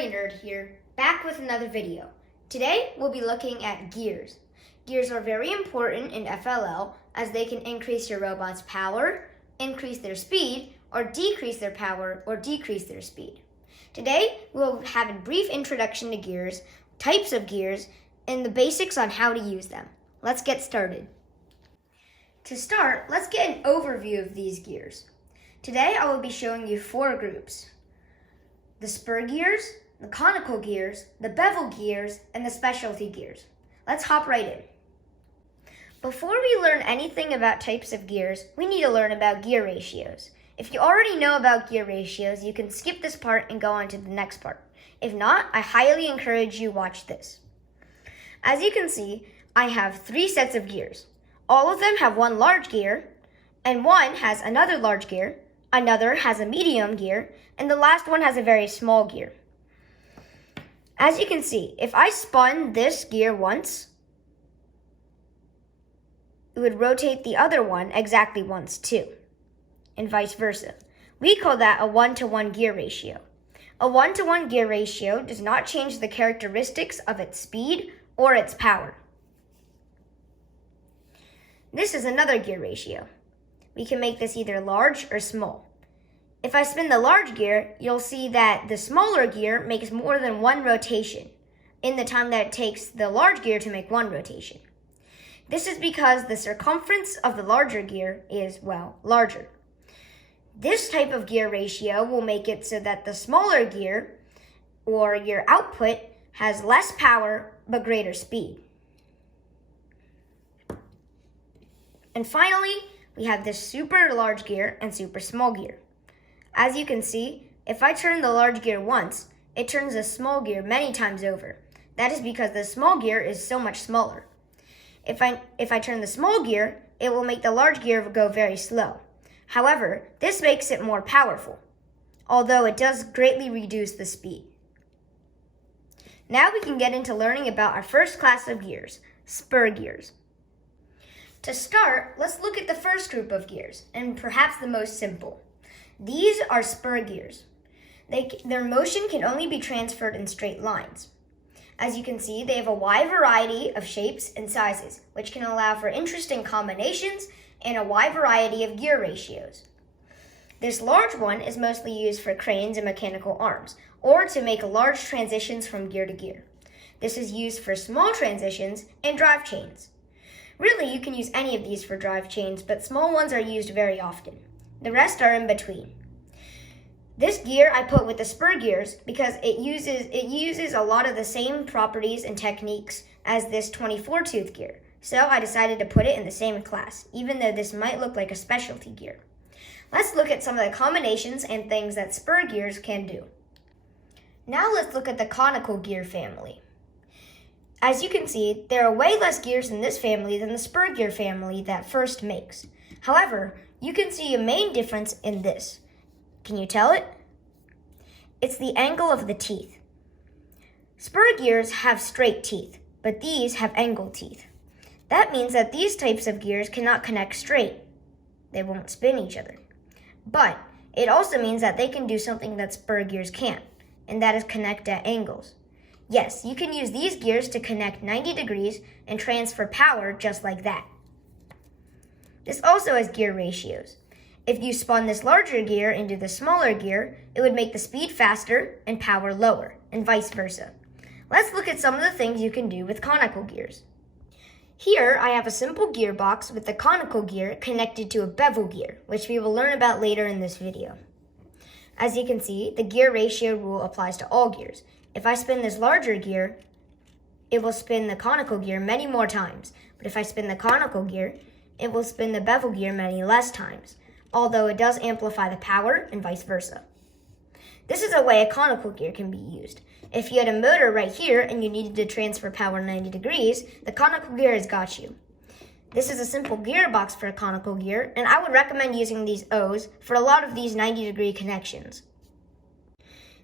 Sporty Nerd here, back with another video. Today we'll be looking at gears. Gears are very important in FLL as they can increase your robot's power, increase their speed, or decrease their power or decrease their speed. Today we'll have a brief introduction to gears, types of gears, and the basics on how to use them. Let's get started. To start, let's get an overview of these gears. Today I will be showing you 4 groups: the spur gears, the conical gears, the bevel gears, and the specialty gears. Let's hop right in. Before we learn anything about types of gears, we need to learn about gear ratios. If you already know about gear ratios, you can skip this part and go on to the next part. If not, I highly encourage you watch this. As you can see, I have 3 sets of gears. All of them have one large gear, and one has another large gear, another has a medium gear, and the last one has a very small gear. As you can see, if I spun this gear once, it would rotate the other one exactly once too, and vice versa. We call that a 1-to-1 gear ratio. A 1-to-1 gear ratio does not change the characteristics of its speed or its power. This is another gear ratio. We can make this either large or small. If I spin the large gear, you'll see that the smaller gear makes more than one rotation in the time that it takes the large gear to make one rotation. This is because the circumference of the larger gear is, larger. This type of gear ratio will make it so that the smaller gear, or your output, has less power but greater speed. And finally, we have this super large gear and super small gear. As you can see, if I turn the large gear once, it turns the small gear many times over. That is because the small gear is so much smaller. If I turn the small gear, it will make the large gear go very slow. However, this makes it more powerful, although it does greatly reduce the speed. Now we can get into learning about our first class of gears, spur gears. To start, let's look at the first group of gears, and perhaps the most simple. These are spur gears. Their motion can only be transferred in straight lines. As you can see, they have a wide variety of shapes and sizes, which can allow for interesting combinations and a wide variety of gear ratios. This large one is mostly used for cranes and mechanical arms, or to make large transitions from gear to gear. This is used for small transitions and drive chains. Really, you can use any of these for drive chains, but small ones are used very often. The rest are in between. This gear I put with the spur gears because it uses a lot of the same properties and techniques as this 24-tooth gear. So I decided to put it in the same class, even though this might look like a specialty gear. Let's look at some of the combinations and things that spur gears can do. Now let's look at the conical gear family. As you can see, there are way less gears in this family than the spur gear family that first makes. However, you can see a main difference in this. Can you tell it? It's the angle of the teeth. Spur gears have straight teeth, but these have angled teeth. That means that these types of gears cannot connect straight. They won't spin each other. But it also means that they can do something that spur gears can't, and that is connect at angles. Yes, you can use these gears to connect 90 degrees and transfer power just like that. This also has gear ratios. If you spun this larger gear into the smaller gear, it would make the speed faster and power lower, and vice versa. Let's look at some of the things you can do with conical gears. Here, I have a simple gearbox with the conical gear connected to a bevel gear, which we will learn about later in this video. As you can see, the gear ratio rule applies to all gears. If I spin this larger gear, it will spin the conical gear many more times. But if I spin the conical gear, it will spin the bevel gear many less times, although it does amplify the power and vice versa. This is a way a conical gear can be used. If you had a motor right here and you needed to transfer power 90 degrees, the conical gear has got you. This is a simple gearbox for a conical gear, and I would recommend using these O's for a lot of these 90-degree connections.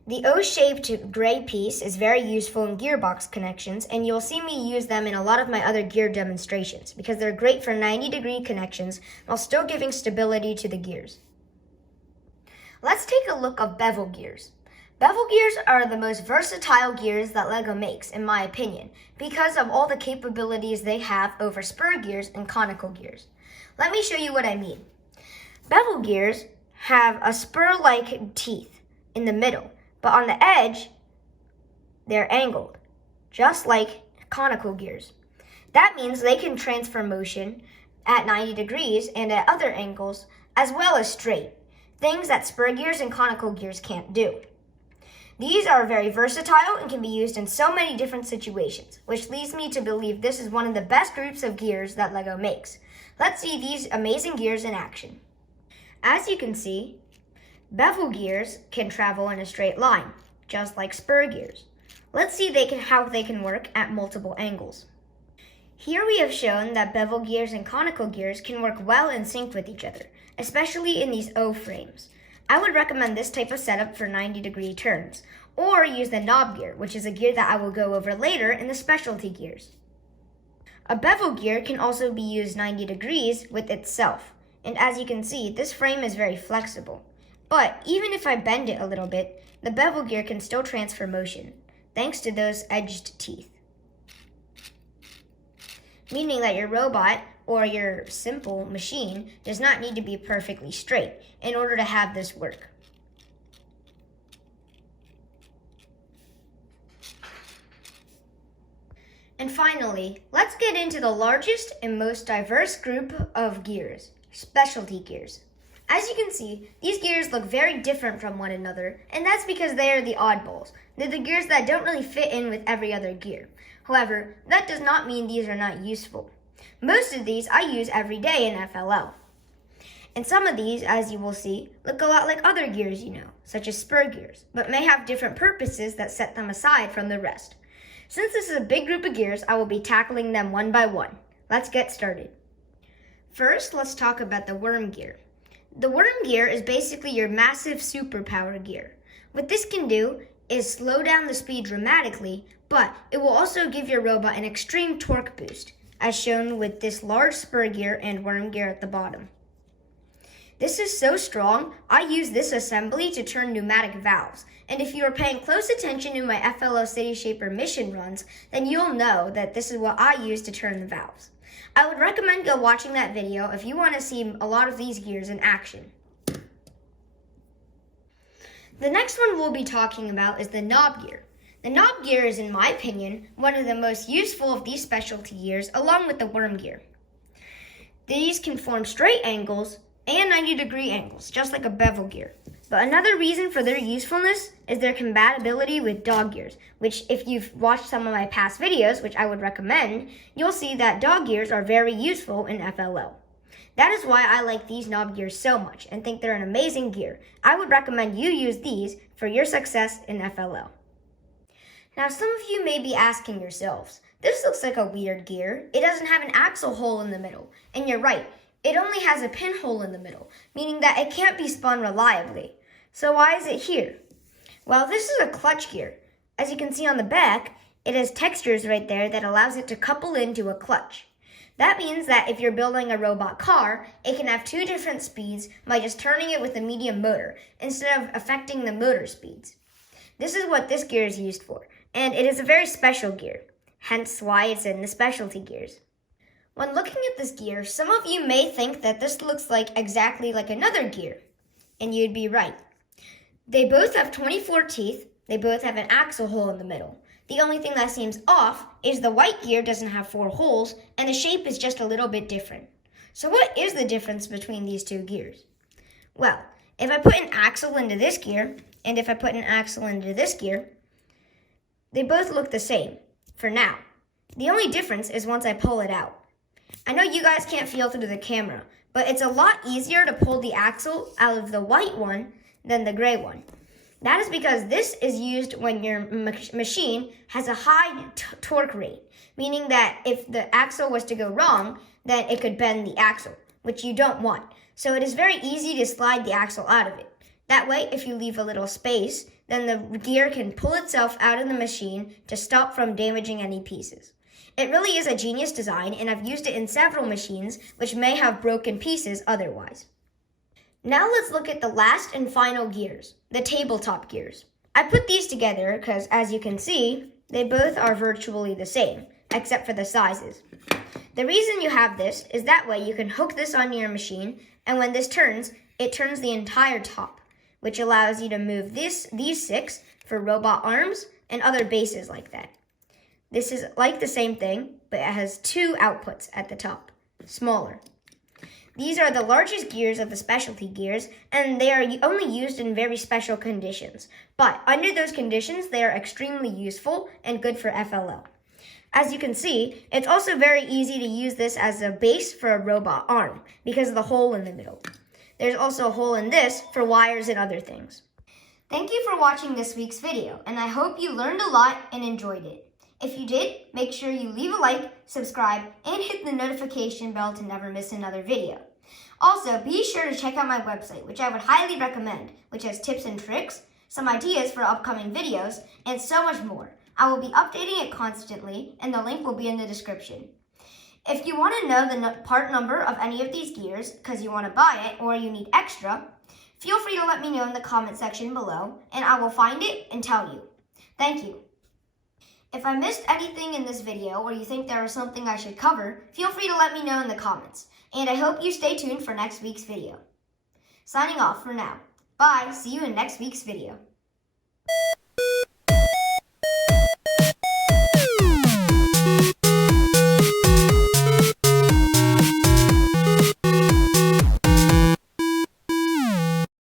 The O-shaped gray piece is very useful in gearbox connections, and you'll see me use them in a lot of my other gear demonstrations because they're great for 90-degree connections while still giving stability to the gears. Let's take a look at bevel gears. Bevel gears are the most versatile gears that LEGO makes, in my opinion, because of all the capabilities they have over spur gears and conical gears. Let me show you what I mean. Bevel gears have a spur-like teeth in the middle, but on the edge, they're angled, just like conical gears. That means they can transfer motion at 90 degrees and at other angles, as well as straight, things that spur gears and conical gears can't do. These are very versatile and can be used in so many different situations, which leads me to believe this is one of the best groups of gears that LEGO makes. Let's see these amazing gears in action. As you can see, bevel gears can travel in a straight line, just like spur gears. Let's see how they can work at multiple angles. Here we have shown that bevel gears and conical gears can work well in sync with each other, especially in these O-frames. I would recommend this type of setup for 90-degree turns, or use the knob gear, which is a gear that I will go over later in the specialty gears. A bevel gear can also be used 90 degrees with itself, and as you can see, this frame is very flexible. But even if I bend it a little bit, the bevel gear can still transfer motion, thanks to those edged teeth. Meaning that your robot or your simple machine does not need to be perfectly straight in order to have this work. And finally, let's get into the largest and most diverse group of gears, specialty gears. As you can see, these gears look very different from one another, and that's because they are the oddballs. They're the gears that don't really fit in with every other gear. However, that does not mean these are not useful. Most of these I use every day in FLL. And some of these, as you will see, look a lot like other gears you know, such as spur gears, but may have different purposes that set them aside from the rest. Since this is a big group of gears, I will be tackling them one by one. Let's get started. First, let's talk about the worm gear. The worm gear is basically your massive superpower gear. What this can do is slow down the speed dramatically, but it will also give your robot an extreme torque boost, as shown with this large spur gear and worm gear at the bottom. This is so strong, I use this assembly to turn pneumatic valves, and if you are paying close attention to my FLL City Shaper mission runs, then you'll know that this is what I use to turn the valves. I would recommend go watching that video if you want to see a lot of these gears in action. The next one we'll be talking about is the knob gear. The knob gear is, in my opinion, one of the most useful of these specialty gears, along with the worm gear. These can form straight angles and 90-degree angles, just like a bevel gear. But another reason for their usefulness is their compatibility with dog gears, which if you've watched some of my past videos, which I would recommend, you'll see that dog gears are very useful in FLL. That is why I like these knob gears so much and think they're an amazing gear. I would recommend you use these for your success in FLL. Now some of you may be asking yourselves, this looks like a weird gear. It doesn't have an axle hole in the middle. And you're right, it only has a pinhole in the middle, meaning that it can't be spun reliably. So why is it here? Well, this is a clutch gear. As you can see on the back, it has textures right there that allows it to couple into a clutch. That means that if you're building a robot car, it can have two different speeds by just turning it with a medium motor, instead of affecting the motor speeds. This is what this gear is used for, and it is a very special gear, hence why it's in the specialty gears. When looking at this gear, some of you may think that this looks exactly like another gear, and you'd be right. They both have 24 teeth, they both have an axle hole in the middle. The only thing that seems off is the white gear doesn't have 4 holes, and the shape is just a little bit different. So what is the difference between these two gears? Well, if I put an axle into this gear, and if I put an axle into this gear, they both look the same, for now. The only difference is once I pull it out. I know you guys can't feel through the camera, but it's a lot easier to pull the axle out of the white one than the gray one. That is because this is used when your machine has a high torque rate, meaning that if the axle was to go wrong, then it could bend the axle, which you don't want. So it is very easy to slide the axle out of it. That way, if you leave a little space, then the gear can pull itself out of the machine to stop from damaging any pieces. It really is a genius design, and I've used it in several machines, which may have broken pieces otherwise. Now let's look at the last and final gears, the tabletop gears. I put these together because, as you can see, they both are virtually the same, except for the sizes. The reason you have this is that way you can hook this onto your machine, and when this turns, it turns the entire top, which allows you to move these 6 for robot arms and other bases like that. This is like the same thing, but it has 2 outputs at the top, smaller. These are the largest gears of the specialty gears, and they are only used in very special conditions. But under those conditions, they are extremely useful and good for FLL. As you can see, it's also very easy to use this as a base for a robot arm because of the hole in the middle. There's also a hole in this for wires and other things. Thank you for watching this week's video, and I hope you learned a lot and enjoyed it. If you did, make sure you leave a like, subscribe, and hit the notification bell to never miss another video. Also, be sure to check out my website, which I would highly recommend, which has tips and tricks, some ideas for upcoming videos, and so much more. I will be updating it constantly, and the link will be in the description. If you want to know the part number of any of these gears, because you want to buy it or you need extra, feel free to let me know in the comment section below, and I will find it and tell you. Thank you. If I missed anything in this video or you think there is something I should cover, feel free to let me know in the comments. And I hope you stay tuned for next week's video. Signing off for now. Bye. See you in next week's video.